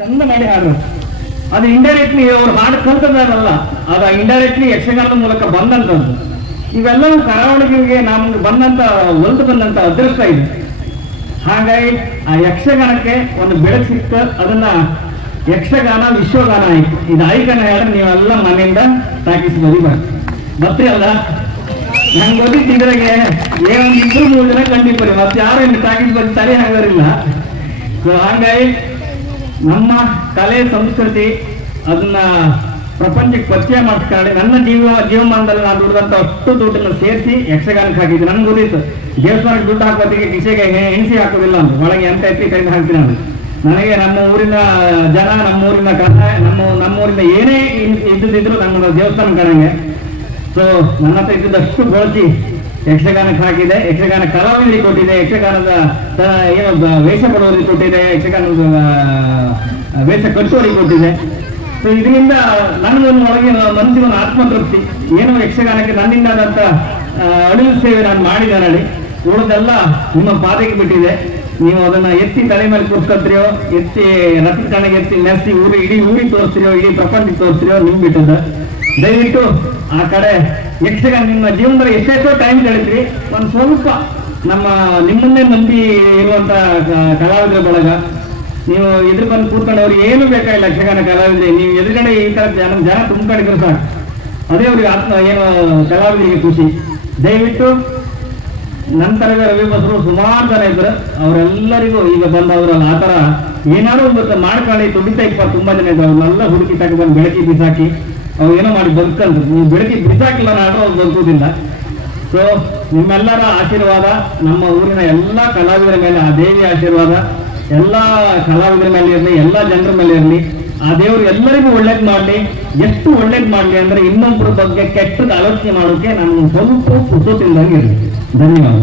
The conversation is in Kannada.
ಚಂದ ಮಾಡಿ ಹಾಡು. ಅದು ಇಂಡೈರೆಕ್ಟ್ಲಿ ಅವ್ರು ಹಾಡು ಕಲ್ತದಲ್ಲ ಅದು ಇಂಡೈರೆಕ್ಟ್ಲಿ ಯಕ್ಷಗಾನದ ಮೂಲಕ ಬಂದಂತದ್ದು ಇವೆಲ್ಲವೂ ಕರಾವಳಿಗೆ ನಮ್ಗೆ ಬಂದಂತ ಒಲ್ದು ಬಂದಂತ ಅದೃಷ್ಟ ಇದೆ. ಹಾಗಾಗಿ ಆ ಯಕ್ಷಗಾನಕ್ಕೆ ಒಂದು ಬೆಳಕು ಸಿಕ್ತ, ಅದನ್ನ ಯಕ್ಷಗಾನ ವಿಶ್ವಗಾನ ಆಯ್ತು. ಇದು ಆಯ್ಕೆ ಹೇಳಿದ್ರೆ ನೀವೆಲ್ಲ ಮನೆಯಿಂದ ತಾಕಿಸಿ ಬರಿಬಾರ್ದು. ಬತ್ರಿ ಅಲ್ಲ ನಂಗೆ ಗೊತ್ತಿತ್ತು ಇದ್ರಾಗೆ ಏನೊಂದು ಇಬ್ರು ಮೂರು ಜನ ಕಂಡಿಬ್ಬರಿ ಮತ್ತೆ ಯಾರು ಇಲ್ಲಿ ತಾಕಿಸಿ ಬರೀ ತಲೆ ಹಾಗಾರಿಲ್ಲ ಹಾಗಾಗಿ ನಮ್ಮ ಕಲೆ, ಸಂಸ್ಕೃತಿ ಅದನ್ನ ಪ್ರಪಂಚಕ್ಕೆ ಪರಿಚಯ ಮಾಡಿಸ್ಕೊಳ್ಳಿ ನನ್ನ ಜೀವ, ಜೀವಮಾನದಲ್ಲಿ ನಾನು ದುಡ್ದಂತ ಅಷ್ಟು ದುಡ್ಡನ್ನು ಸೇರಿಸಿ ಯಕ್ಷಗಾನಕ್ಕೆ ಹಾಕಿದ್ದೆ ನನ್ಗೆ ಗೊತ್ತಿತ್ತು, ದೇವಸ್ಥಾನಕ್ಕೆ ದುಡ್ಡು ಹಾಕೋದಕ್ಕೆ ಕಿಸೆಗೆ ಹೆಣಸಿ ಹಾಕೋದಿಲ್ಲ ಅಂತ. ಒಳಗೆ ಎಂತ ಎತ್ತಿ ಕೈ ಹಾಕ್ತೀನಿ ನಾನು. ನನಗೆ ನಮ್ಮ ಊರಿನ ಜನ, ನಮ್ಮ ಊರಿನ ಕಥೆ ನಮ್ಮ ನಮ್ಮೂರಿನ ಏನೇ ಇದ್ದಿದ್ರು ನಮ್ಮ ದೇವಸ್ಥಾನ ಕಣಂಗೆ. ಸೊ ನನ್ನ ಹತ್ರ ಇದ್ದಿದ್ದಷ್ಟು ಬಳಸಿ ಯಕ್ಷಗಾನಕ್ಕೆ ಹಾಕಿದೆ, ಯಕ್ಷಗಾನ ಕಲಾವಿದರಿಗೆ ಕೊಟ್ಟಿದೆ, ಯಕ್ಷಗಾನದ ಏನು ವೇಷ ಕೊಡುವವರಿಗೆ ಕೊಟ್ಟಿದೆ, ಯಕ್ಷಗಾನದ ವೇಷ ಕಟ್ಟುವವರಿಗೆ ಕೊಟ್ಟಿದೆ. ಸೊ, ಇದರಿಂದ ನನ್ನದೊಂದು ಒಳಗೆ ಮನಸ್ಸಿಗೆ ಒಂದು ಆತ್ಮತೃಪ್ತಿ. ಏನು ಯಕ್ಷಗಾನಕ್ಕೆ ನನ್ನಿಂದ ಆದಂತ ಅಳಿಲು ಸೇವೆ ನಾನು ಮಾಡಿದೆ ನೋಡಿ ಉಳಿದೆಲ್ಲ ನಿಮ್ಮ ಪಾದಕ್ಕೆ ಬಿಟ್ಟಿದೆ. ನೀವು ಅದನ್ನ ಎತ್ತಿ ತಲೆ ಮೇಲೆ ಕೂರ್ಸ್ಕೊತೀರೋ ಎತ್ತಿ ರಥಚಾಣಿಗೆ ಎತ್ತಿ ನೆಸಿ ಊರು, ಇಡೀ ಊರಿಗೆ ತೋರಿಸ್ತೀರೋ, ಇಡೀ ಪ್ರಪಂಚಕ್ಕೆ ತೋರಿಸ್ತೀರೋ ನಿಮ್ ಬಿಟ್ಟದ. ದಯವಿಟ್ಟು ಆ ಕಡೆ ಯಕ್ಷಗಾನ ನಿಮ್ಮ ಜೀವನದಲ್ಲಿ ಎಷ್ಟೆಷ್ಟೋ ಟೈಮ್ ಕಳಿದ್ರಿ. ಒಂದು ಸ್ವಲ್ಪ ನಮ್ಮ ನಿಮ್ಮನ್ನೇ ನಂಬಿ ಇರುವಂತ ಕಲಾವಿದರ ಬಳಗ, ನೀವು ಎದುರು ಬಂದು ಕೂತ್ಕೊಂಡು ಅವ್ರಿಗೆ ಏನು ಬೇಕಾಗಿಲ್ಲ ಯಕ್ಷಗಾನ ಕಲಾವಿದ್ರೆ. ನೀವು ಎದುರುಗಡೆ ಈ ತರ ಜನ ಜನ ತುಂಬಿಕೊಂಡಿದ್ರು ಸರ್ ಅದೇ ಅವ್ರಿಗೆ ಆತ್ಮ, ಏನು ಕಲಾವಿದರಿಗೆ ಖುಷಿ. ದಯವಿಟ್ಟು ನಂತರದ ರವಿ ಬಸರು ಸುಮಾರು ಜನ ಇದ್ರು ಅವರೆಲ್ಲರಿಗೂ ಈಗ ಬಂದವರಲ್ಲ ಆ ಥರ ಏನಾದ್ರು ಒಂದು ಮಾಡ್ಕೊಳ್ಳಿ. ತುಂಬಿತ ಇಪ್ಪ ತುಂಬಾ ಜನ ಇದ್ದಾರೆ ಅವ್ರನ್ನೆಲ್ಲ ಹುಡುಕಿ ತಗೊಂಡು ಬೆಳಕಿ ಬಿಸಾಕಿ. ಅವು ಏನೋ ಮಾಡಿ ಬದುಕಂದ್ರು. ನೀವು ಬೆಳಗ್ಗೆ ಬಿಸಾಕಿಲ್ಲ ನಾಡ್ರೆ ಅವ್ರು ಬದುಕುವುದಿಲ್ಲ ಸೊ ನಿಮ್ಮೆಲ್ಲರ ಆಶೀರ್ವಾದ, ನಮ್ಮ ಊರಿನ ಎಲ್ಲ ಕಲಾವಿದರ ಮೇಲೆ, ಆ ದೇವಿಯ ಆಶೀರ್ವಾದ, ಎಲ್ಲ ಕಲಾವಿದರ ಮೇಲೆ ಇರಲಿ, ಎಲ್ಲ ಜನರ ಮೇಲೆ ಇರಲಿ, ಆ ದೇವರು ಎಲ್ಲರಿಗೂ ಒಳ್ಳೇದು ಮಾಡಲಿ. ಎಷ್ಟು ಒಳ್ಳೇದು ಮಾಡಲಿ ಅಂದರೆ ಇನ್ನೊಬ್ಬರ ಬಗ್ಗೆ ಕೆಟ್ಟದ ಆಲೋಚನೆ ಮಾಡೋಕೆ ನಾನು ಸ್ವಲ್ಪ ಪುಸು ತಿಂದಂಗೆ ಇರಲಿ. ಧನ್ಯವಾದ